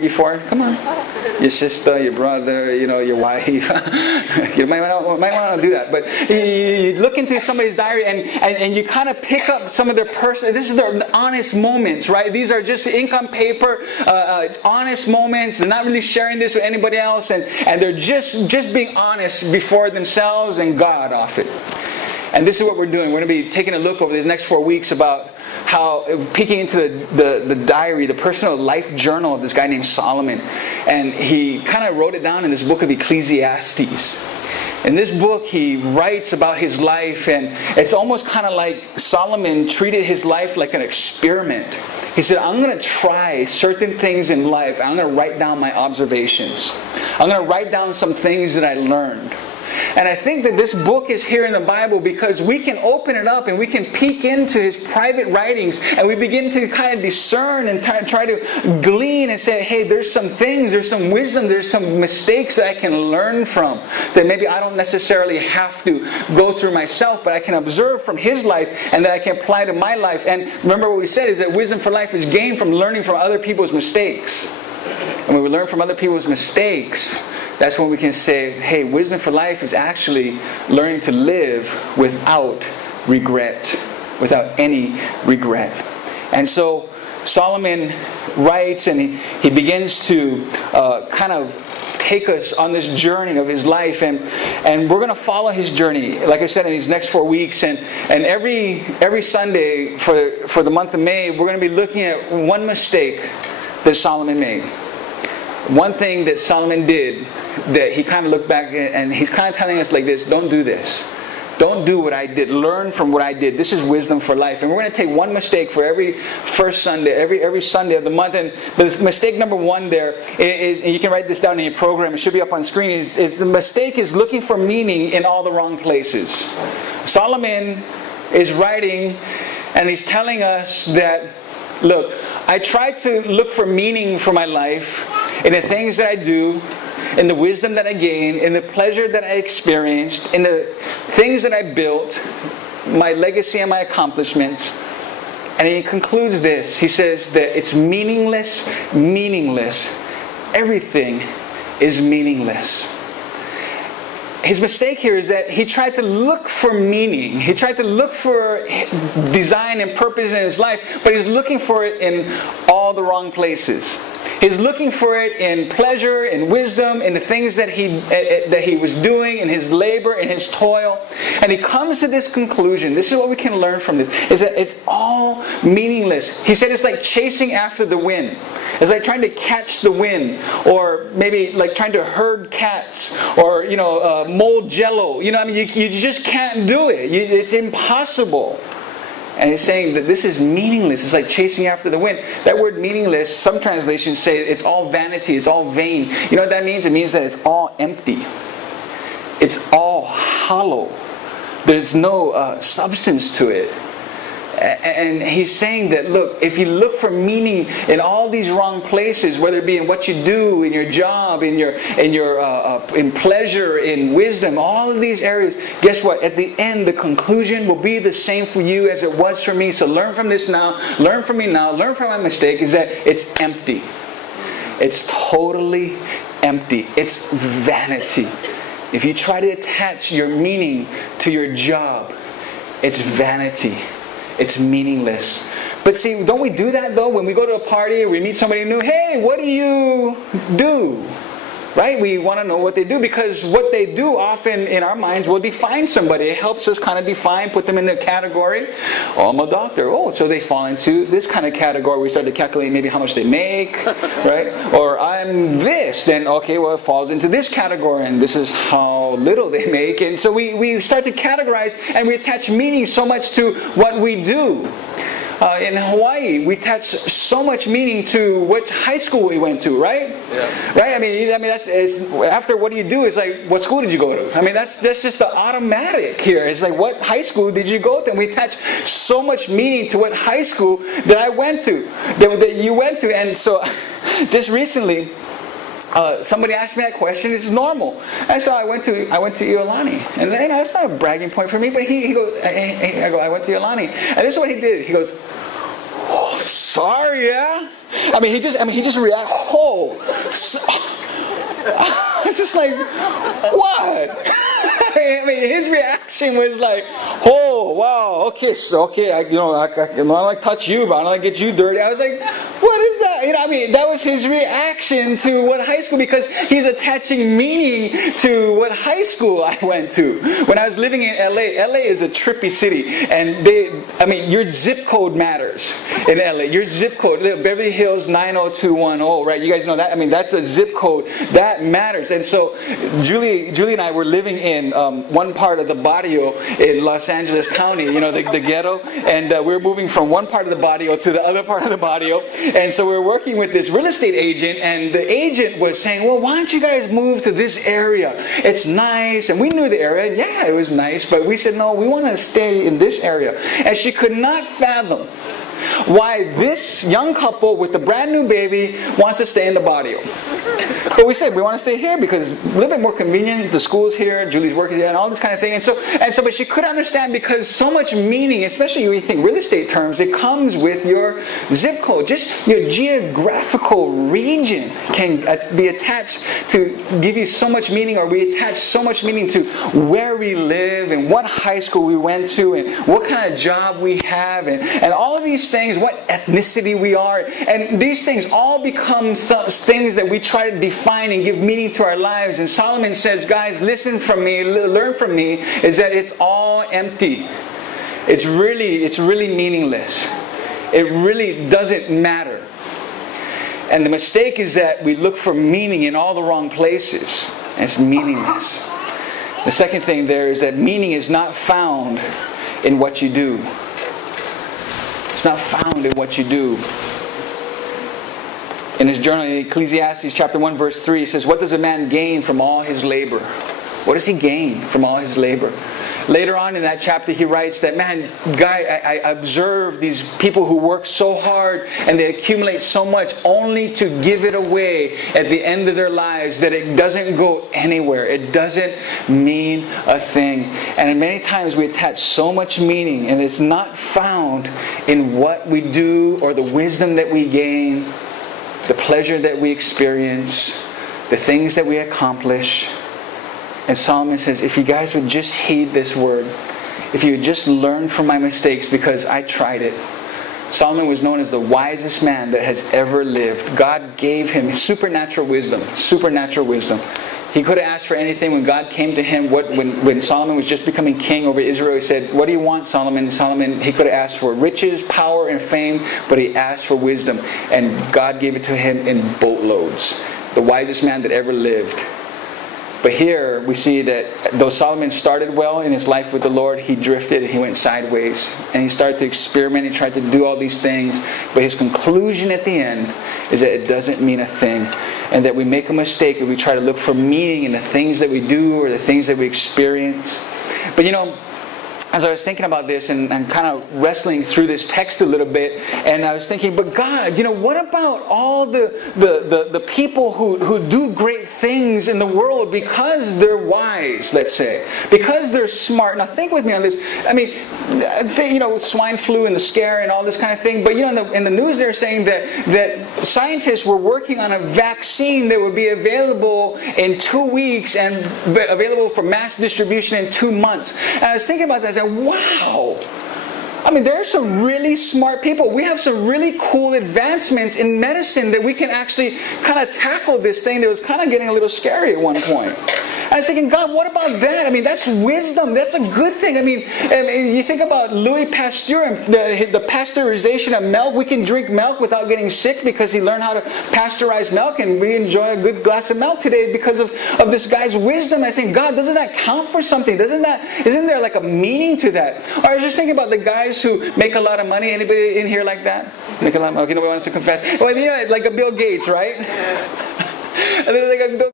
before? Come on. Your sister, your brother, your wife. You might want to do that. But you look into somebody's diary and you kind of pick up some of their personal... This is their honest moments, right? These are just ink on paper, honest moments. They're not really sharing this with anybody else. And they're just being honest before themselves and God off it. And this is what we're doing. We're going to be taking a look over these next 4 weeks about how, peeking into the diary, the personal life journal of this guy named Solomon. And he kind of wrote it down in this book of Ecclesiastes. In this book, he writes about his life, and it's almost kind of like Solomon treated his life like an experiment. He said, I'm going to try certain things in life. I'm going to write down my observations. I'm going to write down some things that I learned. And I think that this book is here in the Bible because we can open it up and we can peek into his private writings and we begin to kind of discern and try to glean and say, hey, there's some things, there's some wisdom, there's some mistakes that I can learn from that maybe I don't necessarily have to go through myself, but I can observe from his life and that I can apply to my life. And remember what we said is that wisdom for life is gained from learning from other people's mistakes. And when we learn from other people's mistakes, that's when we can say, hey, wisdom for life is actually learning to live without regret, without any regret. And so Solomon writes and he begins to kind of take us on this journey of his life, and we're going to follow his journey, like I said, in these next 4 weeks. And every Sunday for the month of May, we're going to be looking at one mistake that Solomon made. One thing that Solomon did that he kind of looked back and he's kind of telling us like this: don't do this. Don't do what I did. Learn from what I did. This is wisdom for life. And we're going to take one mistake for every first Sunday, every Sunday of the month. And the mistake number one there is, and you can write this down in your program, it should be up on screen, is the mistake is looking for meaning in all the wrong places. Solomon is writing and he's telling us that, look, I try to look for meaning for my life in the things that I do, in the wisdom that I gain, in the pleasure that I experienced, in the things that I built, my legacy and my accomplishments. And he concludes this. He says that it's meaningless. Everything is meaningless. His mistake here is that he tried to look for meaning. He tried to look for design and purpose in his life, but he's looking for it in all the wrong places. He's looking for it in pleasure, in wisdom, in the things that he was doing, in his labor, in his toil. And he comes to this conclusion. This is what we can learn from this, is that it's all meaningless. He said it's like chasing after the wind. It's like trying to catch the wind, or maybe like trying to herd cats, or mold jello. You just can't do it. It's impossible. And he's saying that this is meaningless. It's like chasing after the wind. That word meaningless, some translations say it's all vanity, it's all vain. You know what that means? It means that it's all empty. It's all hollow. There's no substance to it. And he's saying that, look, if you look for meaning in all these wrong places, whether it be in what you do, in your job, in pleasure, in wisdom, all of these areas, guess what? At the end, the conclusion will be the same for you as it was for me. So learn from this now. Learn from me now. Learn from my mistake. Is that it's empty. It's totally empty. It's vanity. If you try to attach your meaning to your job, it's vanity. It's meaningless. But see, don't we do that though? When we go to a party or we meet somebody new, hey, what do you do? Right? We want to know what they do, because what they do often in our minds will define somebody. It helps us kind of define, put them in a category. Oh, I'm a doctor. Oh, so they fall into this kind of category. We start to calculate maybe how much they make, right? Or I'm this. Then, okay, well, it falls into this category, and this is how little they make. And so we start to categorize, and we attach meaning so much to what we do. In Hawaii, we attach so much meaning to which high school we went to, right? Yeah. Right? I mean, that's after what do you do? It's like, what school did you go to? I mean, that's just the automatic here. It's like, what high school did you go to? And we attach so much meaning to what high school that I went to, that you went to. And so, just recently, somebody asked me that question. This is normal. And so I went to Lani, and that's not a bragging point for me. But he goes, I went to Lani, and this is what he did. He goes, oh, sorry, yeah. I mean, he just reacted. Oh, it's just like, what? I mean, his reaction was like, oh, wow, okay, so, okay, I don't like touch you, but I don't like get you dirty. I was like, what is that? I mean, that was his reaction to what high school, because he's attaching meaning to what high school I went to. When I was living in LA, LA is a trippy city, and your zip code matters in LA. Your zip code, Beverly Hills 90210, right? You guys know that? I mean, that's a zip code. That matters. And so, Julie and I were living in one part of the barrio in Los Angeles County, the ghetto, and we were moving from one part of the barrio to the other part of the barrio, and so we were working with this real estate agent, and the agent was saying, well, why don't you guys move to this area? It's nice, and we knew the area, and yeah, it was nice, but we said, no, we want to stay in this area. And she could not fathom why this young couple with the brand new baby wants to stay in the barrio. But we said we want to stay here because it's a little bit more convenient. The school's here, Julie's work is here, and all this kind of thing. And so, but she couldn't understand, because so much meaning, especially when you think real estate terms, it comes with your zip code. Just your geographical region can be attached to give you so much meaning, or we attach so much meaning to where we live and what high school we went to and what kind of job we have and all of these things, what ethnicity we are. And these things all become things that we try to define and give meaning to our lives. And Solomon says, guys, listen from me, learn from me, is that it's all empty. It's really meaningless. It really doesn't matter. And the mistake is that we look for meaning in all the wrong places. And it's meaningless. The second thing there is that meaning is not found in what you do. It's not found in what you do. In his journal, in Ecclesiastes chapter 1, verse 3, he says, what does a man gain from all his labor? What does he gain from all his labor? Later on in that chapter, he writes that, man, I observe these people who work so hard and they accumulate so much only to give it away at the end of their lives, that it doesn't go anywhere. It doesn't mean a thing. And many times we attach so much meaning, and it's not found in what we do or the wisdom that we gain, the pleasure that we experience, the things that we accomplish. And Solomon says, if you guys would just heed this word, if you would just learn from my mistakes, because I tried it. Solomon was known as the wisest man that has ever lived. God gave him supernatural wisdom. Supernatural wisdom. He could have asked for anything when God came to him. When Solomon was just becoming king over Israel, he said, what do you want, Solomon? Solomon, he could have asked for riches, power, and fame, but he asked for wisdom. And God gave it to him in boatloads. The wisest man that ever lived. But here we see that though Solomon started well in his life with the Lord, he drifted and he went sideways. And he started to experiment. He tried to do all these things. But his conclusion at the end is that it doesn't mean a thing. And that we make a mistake if we try to look for meaning in the things that we do or the things that we experience. But as I was thinking about this and kind of wrestling through this text a little bit, and I was thinking, but God, what about all the people who do great things in the world because they're wise, let's say, because they're smart? Now think with me on this. I mean, swine flu and the scare and all this kind of thing. But in the news they're saying that scientists were working on a vaccine that would be available in 2 weeks and available for mass distribution in 2 months. And I was thinking about that. I said, wow. I mean, there are some really smart people. We have some really cool advancements in medicine that we can actually kind of tackle this thing that was kind of getting a little scary at one point. I was thinking, God, what about that? I mean, that's wisdom. That's a good thing. I mean, you think about Louis Pasteur and the pasteurization of milk. We can drink milk without getting sick because he learned how to pasteurize milk, and we enjoy a good glass of milk today because of this guy's wisdom. I think, God, doesn't that count for something? Isn't there like a meaning to that? Or I was just thinking about the guys who make a lot of money. Anybody in here like that? Make a lot of money? Okay, nobody wants to confess. Well, like a Bill Gates, right? And there's like a Bill